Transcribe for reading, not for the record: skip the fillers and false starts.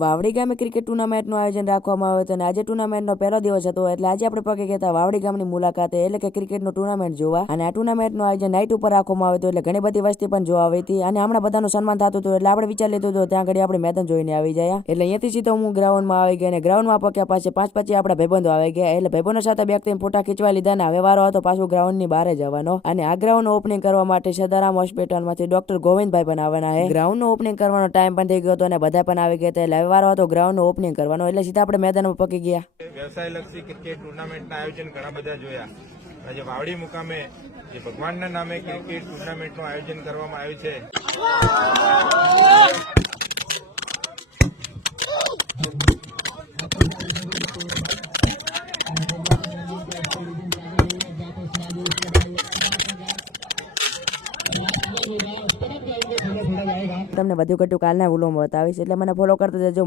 વાવડી ગામે ક્રિકેટ ટુર્નામેન્ટનું આયોજન રાખવામાં આવ્યું હતું અને આજે ટુર્નામેન્ટનો પહેલો દિવસ હતો એટલે આજે આપણે પગે ગયા વાવડી ગામની મુલાકાતે એટલે કે ક્રિકેટનું ટુર્નામેન્ટ જોવા અને આ ટુર્નામેન્ટનું આયોજન નાઇટ ઉપર રાખવામાં આવ્યું હતું એટલે ઘણી બધી વસ્તી પણ જોવા આવી હતી અને હમણાં બધાનું સન્માન થતું હતું એટલે આપણે વિચાર લીધું હતું ત્યાં ઘડી આપણે મેદાન જોઈને આવી જાય એટલે અહીંયાથી સીધો હું ગ્રાઉન્ડમાં આવી ગયા અને ગ્રાઉન્ડમાં પગ્યા પાસે 5 પછી આપણા ભાઈબંધો આવી ગયા એટલે ભાઈબંધો સાથે બેગથી ફોટા ખીચવા લીધા અને હવે વારો હતો પાછું ગ્રાઉન્ડની બહાર જવાનો અને આ ગ્રાઉન્ડ ઓપનિંગ કરવા માટે સદારામ હોસ્પિટલમાંથી ડોક્ટર ગોવિંદભાઈ પણ આવવાના છે ગ્રાઉન્ડનું ઓપનિંગ કરવાનો ટાઈમ પણ થઈ ગયો હતો અને બધા પણ આવી ગયા હતા એટલે હવે વારો હતો ગ્રાઉન્ડ ઓપનિંગ કરવાનો એટલે સીધા આપણે મેદાનમાં પકી ગયા વ્યવસાયલક્ષી ક્રિકેટ ટુર્નામેન્ટના આયોજન ઘણા બધા જોયા. આજે વાવડી મુકામે જે ભગવાનના નામે ક્રિકેટ ટુર્નામેન્ટનું આયોજન કરવામાં આવ્યું છે. તમને વધુ ઘટું કાલના વ્લોગમાં બતાવીશ એટલે મને ફોલો કરતા જજો.